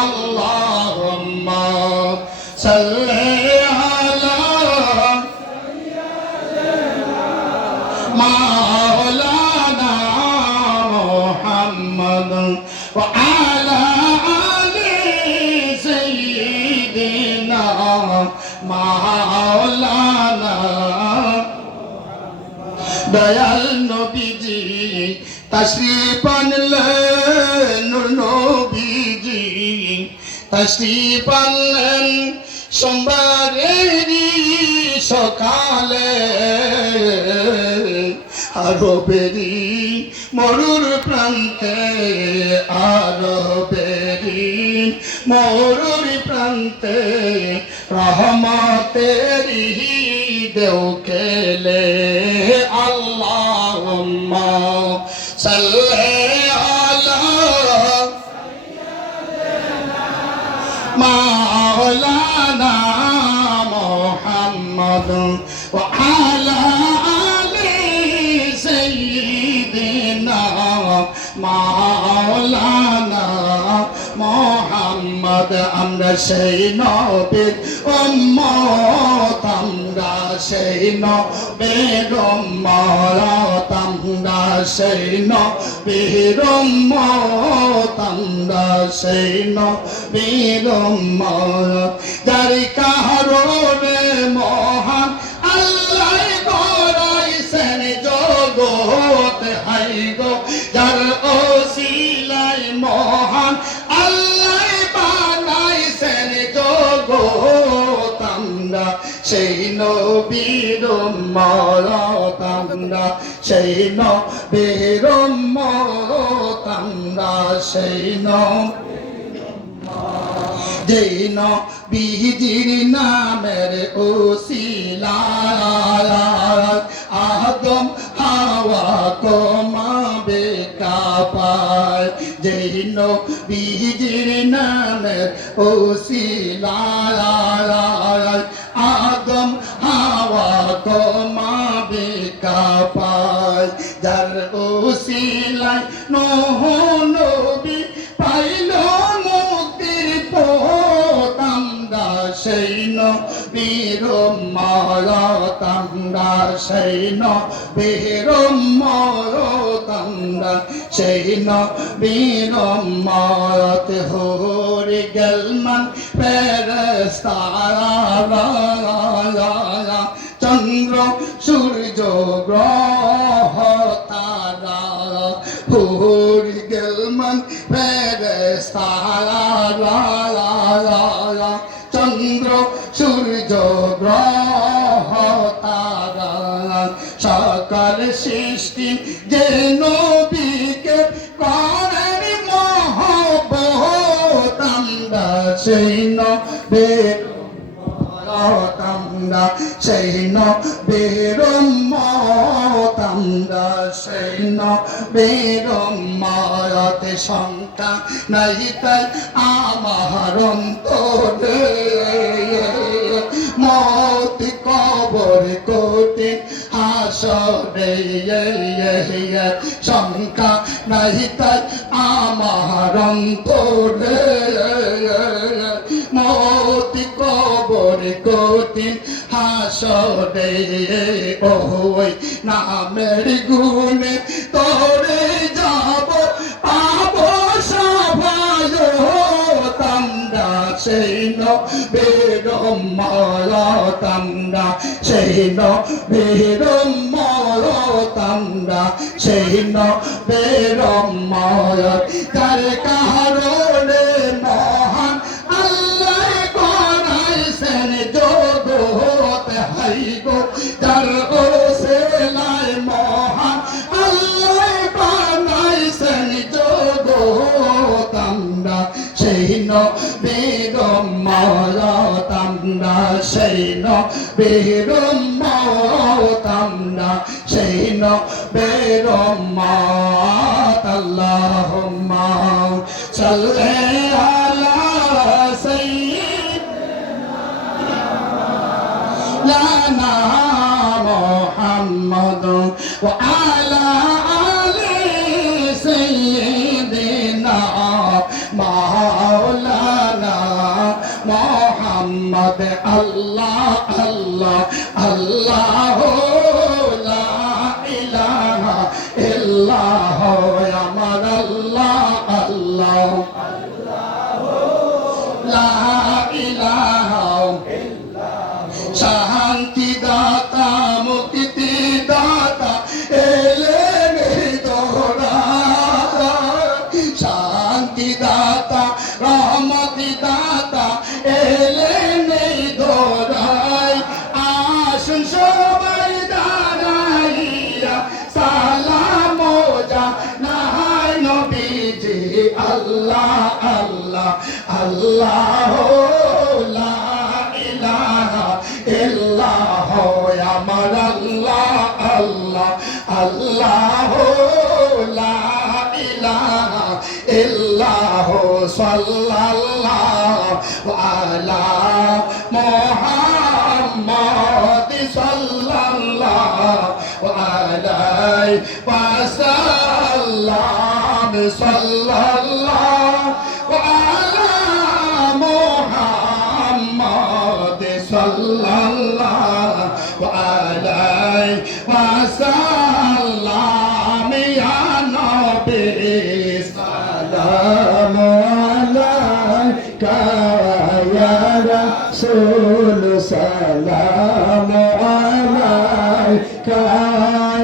আল্লাহুম্মা সাল্লি আলা মাওলানা মুহাম্মদ ওয়া আলা আলি সাইয়্যিদিনা মাওলানা দয়াল নবীজি তশরিফ আনলেন নূর নবীজি তশরিফ আনলেন সোমবারেরই সকালে আরবেরই মরুর প্রান্তে আরবেরই মরুর প্রান্তে রহমতেরই দেও খেলে আল্লাহুম্মা সাল্লি আলা মাওলানা মুহাম্মদ ওয়া আলা আলি সাইয়্যিদিনা মাওলানা মুহাম্মদ আমরা সেই নবীর উম্মত আমরা সেই নবীর উম্মত আমরা সেই নবীর উম্মত আমরা সেই নবীর উম্মত যার কারণে মহান আল্লাহ গড়াইছেন জগৎ হাই গো যার ওসিলায় মহান আল্লাহ বানাইছেন জগৎ আমরা সেই নবীর উম্মত আমরা সেই নবীর উম্মত আমরা সেই যেই নবীজির নামের ওসিলায় আদম হাওয়া কমাবে কাপায় যেই নবীজির নামের ওসিলায় আদম হাওয়া কমাবে কাপায় যার ওসিলায় নূহ নবী পাইল মুক্তির পথ আমরা সেই নবীর উম্মত আমরা সেই নবীর উম্মত আমরা সেই নবীর উম্মত হরে গেলমান ফেরেশতারা চন্দ্র সূর্য গ্রহ তারা হরে গেলমান ফেরেশতারা চন্দ্র সূর্য গ্রহ তারা সকল সৃষ্টি যে নবীকে করেন মহব্বত আমরা সেই নবীর আমরা সেই নবীর উম্মত আমরা সেই নবীর উম্মত সংখ্যা নাই তাই আমার অন্তরে মত কবর কঠিন হাসরে সংখ্যা নাই তাই আমার অন্তরে মত কবর কঠিন হাসরে ওই নামের গুণে তোরে যাব পাবো সভায়ত আমরা সেই নবীর উম্মত আমরা সেই নবীর উম্মত আমরা সেই নবীর উম্মত যার কারণে মহান আল্লাহ করাইছেন জগৎ হাই গো যার ওসিলায় মহান আল্লাহ বানাইছেন জগৎ আমরা সেই নবীর উম্মত আমরা সেই নবীর উম্মত আমরা সেই নবীর উম্মত আল্লাহুম্মা সাল্লি আলা সাইয়্যিদিনা মুহাম্মদ ওয়া আলা আলি সাইয়্যিদিনা মাওলানা মুহাম্মদ আল্লাহ আল্লাহ আল্লাহ লা ইলাহা ইল্লাহ আমার আল্লাহ আল্লাহ লা ইলাহা শান্তি দাতা মুক্তি দাতা এলেন দোরা শান্তি দাতা রহমতি দাতা এলেন দোরাই আসুন সবাই দাঁড়াইয়া সালাম জানাই নবীজি আল্লাহ আল্লাহ আল্লাহ লা ইলাহা ইল্লাহ আমার আল্লাহ আল্লাহ আল্লাহ লা ইলাহা ইল্লাহ সাল্লাল্লাহু আলা মুহাম্মাদ সাল্লাল্লাহু আলাইহি ওয়াসাল্লাম সাল্লাল্লাহু আলা মুহাম্মাদ সাল্লাল্লাহু আলাইহি ওয়াসাল্লাম ইয়া নবী সালামু আলাইকা ইয়া রাসূল সালামু আলাইকা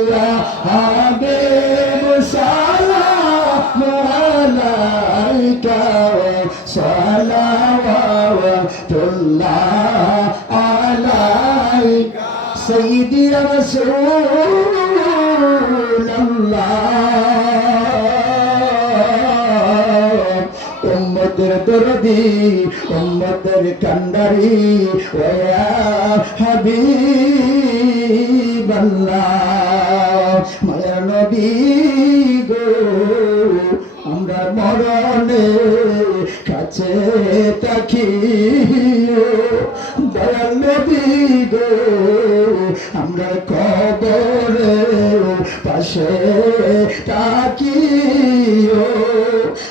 ইয়া হাবিব সালামু আলাইকা সালাওয়াতুল্লাহ আলাইকা সাইয়্যিদি ইয়া রাসূলুল্লাহ উম্মতের দরদি উম্মতের কান্ডারি ওয়া হাবিবাল্লাহ মায়া নবী গো আমরা মরণে কাছে তাকিও দয়াল নবী গো আমরা কবরে পাশে তাকিও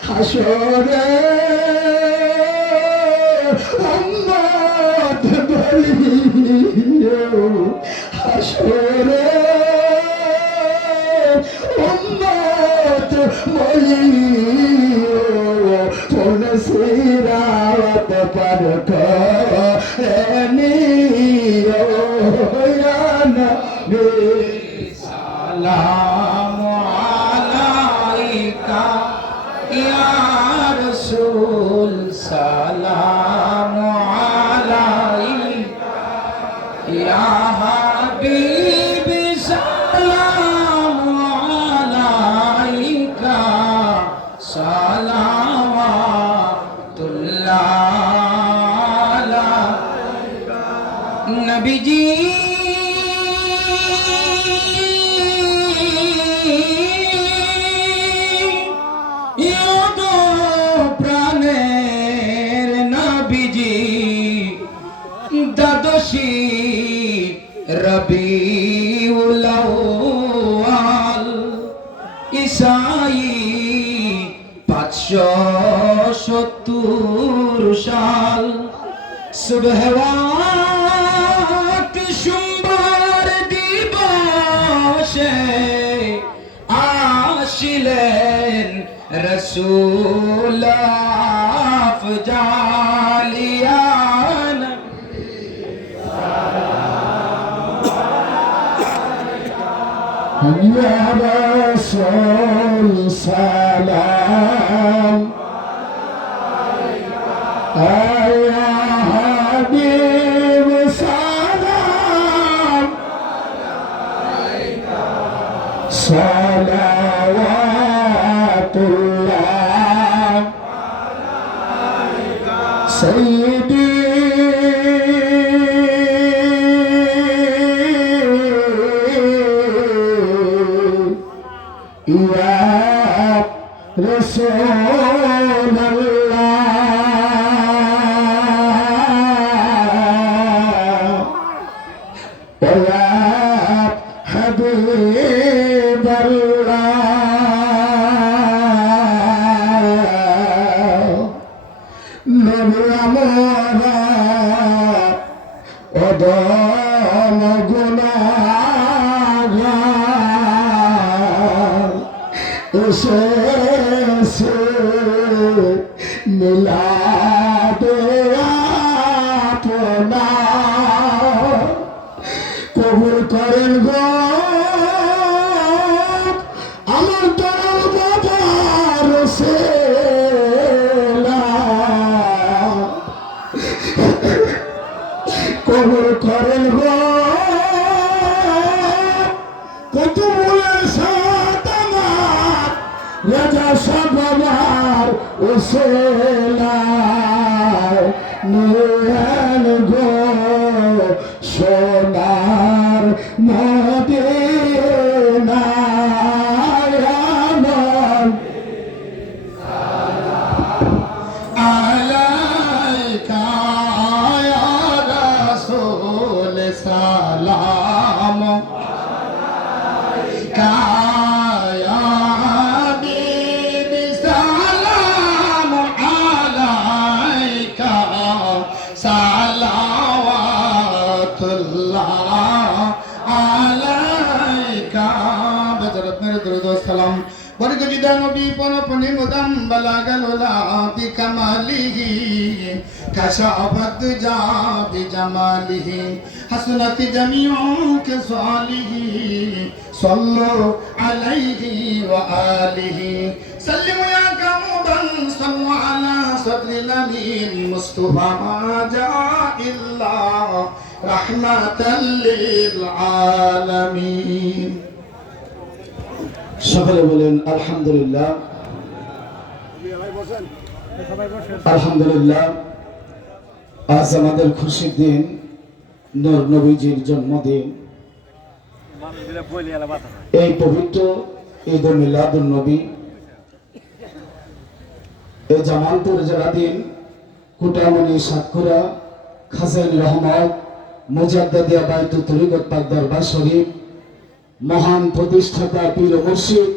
হাসরে উম্মত বলিও হাসরে উম্মত বলিও কোন সিরাত পার করেনিও ইয়া নবী সালামু আলাইকা ইয়া রাসূল সালামু আলাইকা ইয়া হাবিব সালামু আলাইকা সালাওয়াতুল্লাহ আলাইকা নবীজি দ্বাদশী রবিউল আউয়াল ঈসাই 570 সাল সুবহানাত সোমবার দিবসে আসিলেন রাসূল আফজালিয়ান ইয়া রাসূল সালাম আলাইকা ইয়া হাবিব সালাম আলাইকা সালাওয়াতুল্লাহ আলাইকা সাইয়্যিদি ইয়া রাসূলুল্লাহ ওয়া হাবিবাল্লাহ নবী আমরা অদম গুনাহগার এসেছে মিলাদে আপনার কবুল করেন গো আমার দয়াল বাবা রসুলা কবুল করেন গো কত মূলের সাথ আমার রাজা সব আমার রসুলা নিয়ান গো সোনার মদিনা আলাইকা ইয়া রাসূল সালাম আলাইকা ইয়া হাবিবি সালাম আলাইকা সালাওয়াতুল্লাহ আলাইকা হযরত মেরে দরুদ ও সালাম বরকতিদা নবী পনপনি মুদাম বালাগাল ওলা বিকামালিহি কাশাফাত জা বিজামালিহি হাসনাত জামিউ কিসালিহি সাল্লু আলাইহি ওয়া আলিহি সাল্লিমু ইয়া কামুদান সাল্লু আলা সাদরিল আমিন মুস্তাফা মা জা ইল্লা রাহমাতাল লিল আলামিন। সকলে বলেন আলহামদুলিল্লাহ। আলহামদুলিল্লাহ, আজ আমাদের খুশির দিন, নূর নবীজির জন্মদিন। এই পবিত্র ঈদ মিলাদুন নবী এই জামালপুর জেলাধীন কুটামণি সাতক্ষীরা খাজাইন রহমত মুজাদ্দিদিয়া বাইতুত তরিকত পাক দরবার শরীফ মহান প্রতিষ্ঠাতা পীর ও মুর্শিদ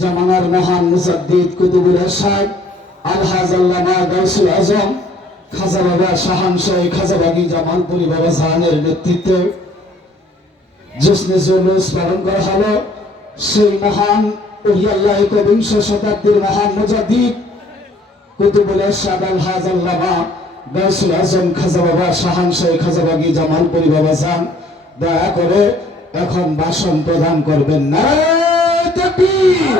জামানার মহান মুজাদ্দিদ কুতুবুল ইরশাদ আলহাজ আল্লামা গাউসুল আজম খাজা বাবা শাহানশাহ খাজাবাগী জামালপুরি বাবা জাহানের নেতৃত্বে জশ্নে জুলুস পালন করা হলো সেই মহান ওলিয়াল্লাহ একবিংশ শতাব্দীর মহান মুজাদ্দিদ কুতুবুল ইরশাদ আলহাজ আল্লামা গাউসুল আজম খাজা বাবা শাহানশাহ খাজাবাগী জামালপুরি বাবা জান দয়া করে এখন ভাষণ প্রদান করবেন। নারায়ে তাকবীর।